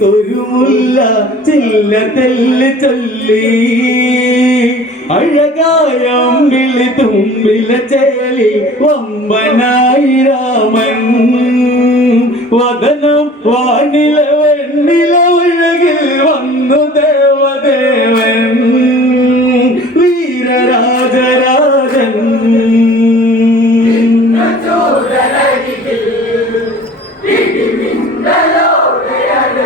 പൂത്തൊരു മുല്ല ചില്ല ചൊല്ലി. അഴകായമ്പിളി തുമ്പില ചേലി വമ്പനായി രാമൻ. വദനം വാനില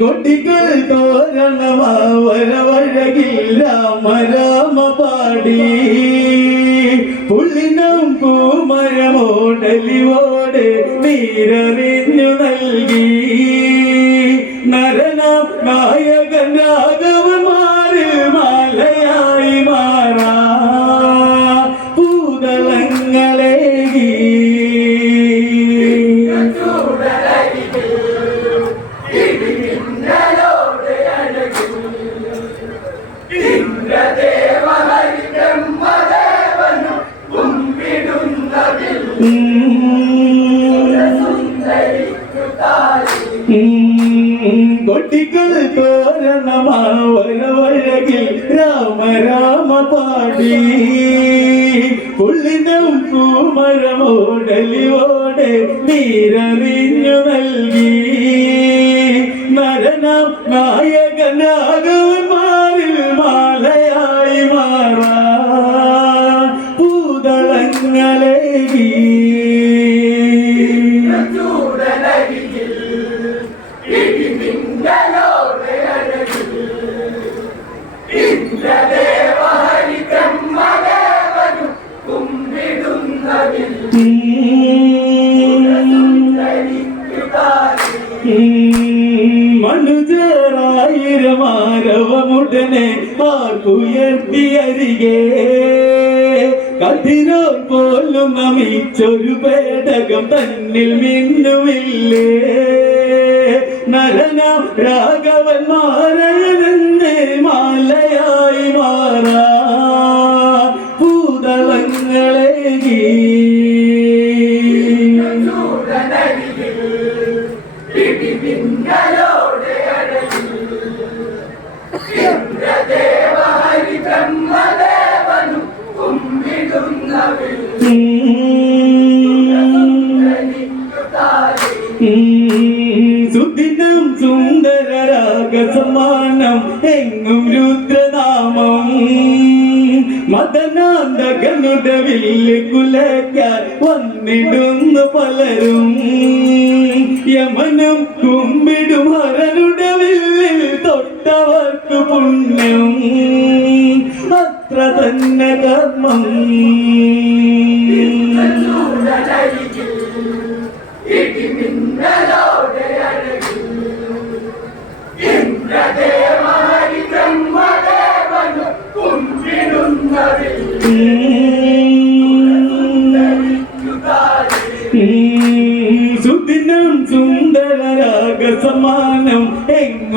കൊട്ടികൾ തോരണമാവരവഴകിൽ രാമ രാമ പാടി പുള്ളിനും പൂമരമോടലിവോട് നീരറിഞ്ഞു നൽകി. നരനാം നായകൻ കൊട്ടികൾ തോരണമാവഴകിൽ രാമ രാമ പാടി പുള്ളിനം പൂമരമോടലിവോടെ നീരറിഞ്ഞു പൂതളങ്ങളേകി മനുജരായിരമാരവമുടനെ ആർക്കുയർത്തിയരികെ കതിരോൻ പോലും നമിച്ചൊരു പേടകം തന്നിൽ മിന്നുമില്ലേ? നരനാം രാഘവൻ രാഗസമാനം എങ്ങും രുദ്രനാമം. മദനാന്തകനുടെ വില്ല് കുലയ്ക്കാൻ വന്നിടുന്നു പലരും. യമനും കുമ്പിടും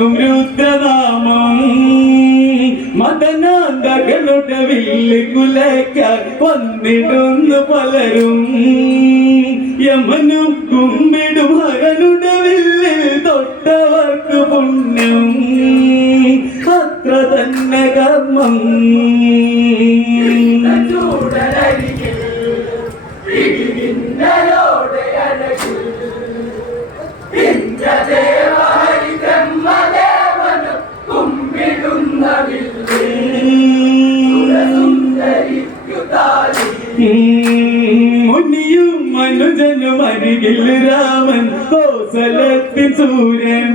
രുദ്രനാമം. മദനാന്തകളുടെ വില്ല് കുലയ്ക്കാൻ വന്നിടുന്നു പലരും. യമനും കുമ്പിടും ഹരനുടെ വില്ലിൽ തൊട്ടവർക്ക് പുണ്യം. അത്ര തന്നെ കർമ്മം. രാമൻ കോസലത്തിൻ സൂര്യൻ.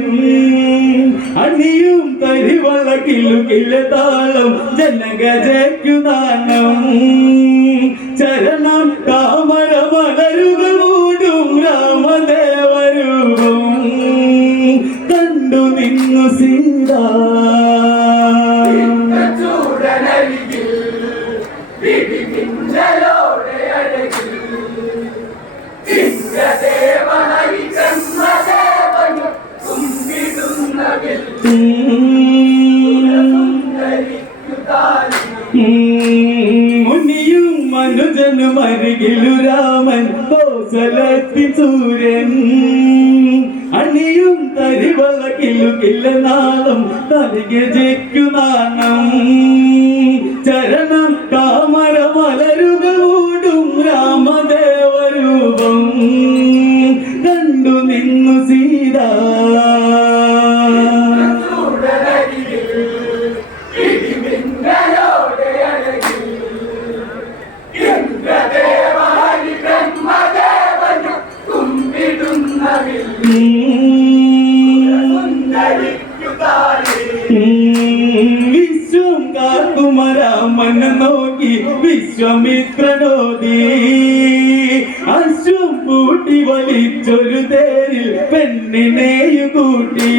അണിയും തരിവള കിലു കില താളം ജനഗജയ്ക്കു ദാനം മുനിയും മനുജനും അരികിലു രാമൻ കോസലത്തി സൂര്യൻ. അണിയും തരിവളകിലു കില്ലനാളം തരികെ തരികു നാണം ചരണം താമര മലരുകൾ മൂടും രാമദേവരൂപം. കണ്ടു നിന്നു സീതാ വിശ്വമിത്രനോദി അശ്വം കൂട്ടി വലിച്ചൊരു തേരിൽ പെണ്ണിനെയും കൂട്ടി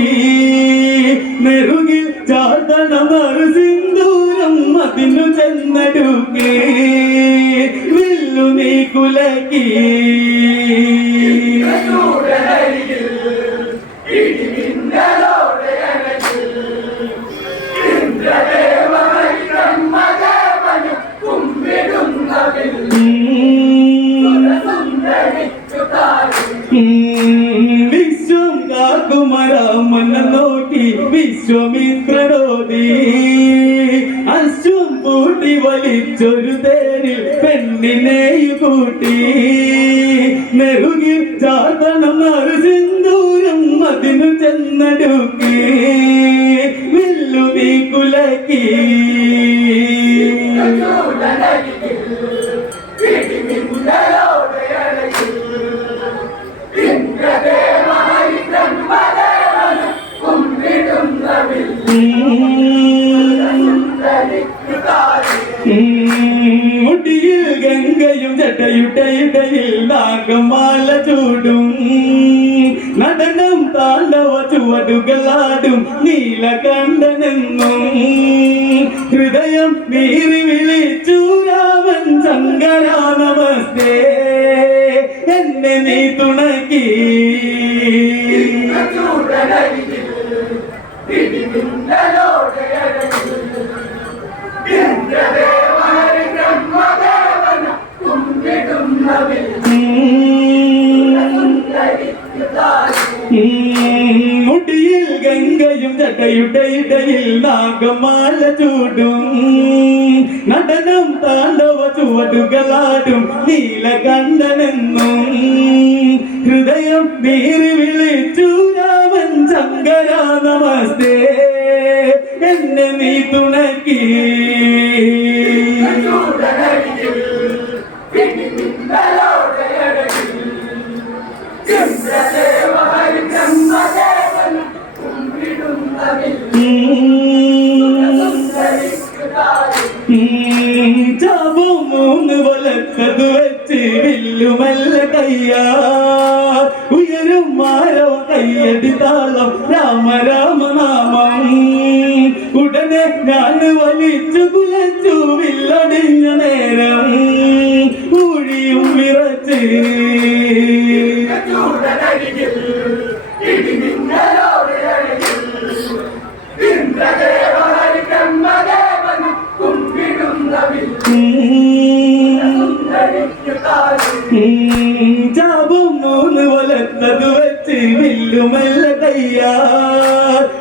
നെറുകിൽ ചാത്തണം സിന്ദൂരം അതിനു ചെന്നടുക്കി. വില്ലു നീ കുലക്കി. ചൂടനരികിൽ ഗംഗയും ചട്ടയുട്ടയിടയിൽ നാഗമാല ചൂടും. നടനം താണ്ഡവ ചുവടുകളാടും നീലകണ്ഠനെന്നും. ഹൃദയം നീറി വിളിച്ചു രാമൻ ശങ്കര നമസ്തേ എന്നെ നീ തുണക്കി. ചൂടനരികിൽ ഇടിമിന്നലോടെ ഇടയിൽ നാഗമാല ചൂടും. നടനം താണ്ഡവ ചുവടുകളാടും നീലകണ്ഠനെന്നും. ഹൃദയം നേരി വിളിച്ചു രാമൻ ശങ്കര നമസ്തേ. എന്നെ നീ തുണക്കി. ചൂടനരികിൽ ഉയരും മാരവ കയ്യടി താളം രാമ നാമം. ഉടനെ ഞാൻ വലിച്ചു കുലച്ചു വില്ലടിഞ്ഞ വില്ലുമല്ല കയ്യാ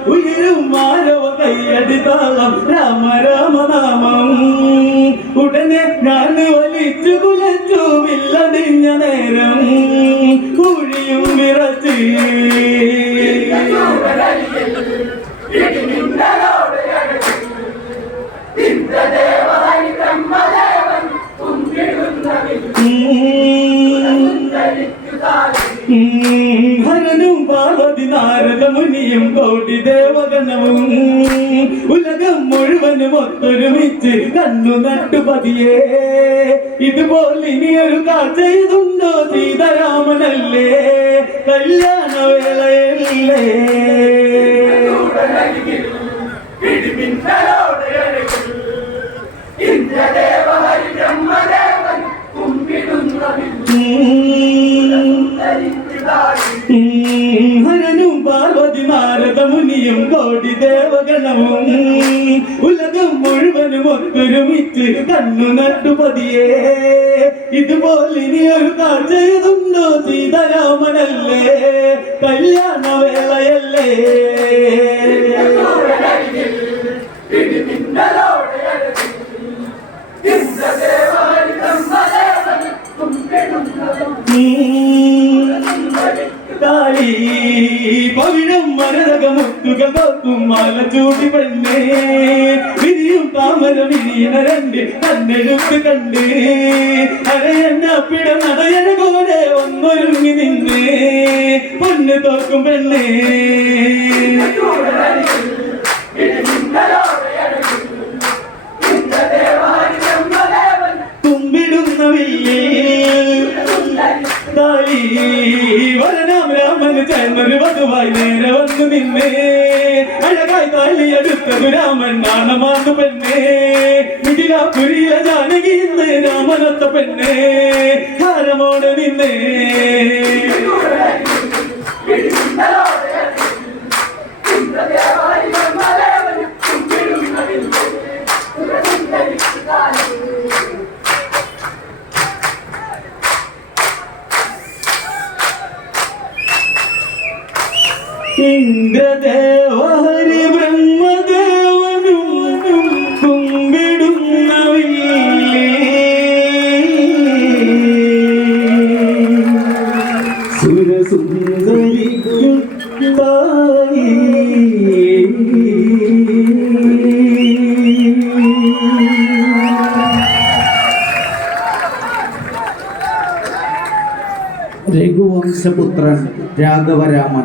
ഉയരും മാരവ കയ്യടി താളം. രാമ രാമ നാമം. ഉടനെ ഞാൻ വലിച്ചു കുലച്ചു വില്ലടിഞ്ഞ നേരം. കുഴിയും വിറച്ച്. ചൂടനരികിൽ പാർവതി നാരദ മുനിയും കോടി ദേവഗണവും. ഉലകം മുഴുവനും ഒത്തൊരുമിച്ച് കണ്ണു നട്ടുപതിയേ ഇതുപോലെ ഇനിയൊരു ഒരു കാഴ്ചയിതുണ്ടോ സീതാരാമനല്ലേ? ഉടനരികിൽ ഇടിമിന്നലോടെ ഇന്ദ്രദേവ ഹരി ബ്രഹ്മദേവൻ ഹരനും പാർവതി നാരദമുനിയും കോടി ദേവഗണവും. ഉലകം മുഴുവനും ഒത്തൊരുമിച്ച് കണ്ണു നട്ടുപതിയേ ഇതുപോലെ ഇനി ഒരു കാഴ്ചയുണ്ടോ സീതാരാമനല്ലേ? കല്യാണവേളയല്ലേ? ഉടനരികിൽ ഇടിമിന്നലോടെ താലി പവിഴം മരതകമുത്തുകൾ തോക്കും മാല ചൂടി പെണ്ണേ. വിരിയും താമര വിരിയണ രണ്ട് കണ്ണെടുത്ത് കണ്ട്. അരയെന്ന പിട നടയന കൂടെ ഒന്നൊരുങ്ങി നിന്നേ. പൊന്ന് തോക്കും പെണ്ണേ. ചേർന്നൊരു നേരെ വന്നു നിന്നേ. അഴകായി തള്ളിയെടുത്ത ഗുരാമൻ രാമൻ നാണമാന്നു പെണ്ണേ മിഥിലാപുരിയിലെ ജാനകി ഇന്ന് രാമനൊത്ത പെണ്ണേ. ഹാരമോടെ നിന്നേ. രാഘവരാമൻ.